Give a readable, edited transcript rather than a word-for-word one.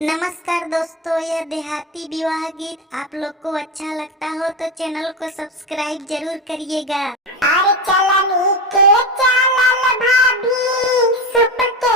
नमस्कार दोस्तों, यह देहाती विवाह गीत आप लोग को अच्छा लगता हो तो चैनल को सब्सक्राइब जरूर करिएगा। अरे चलनी के चलल भाभी सुप के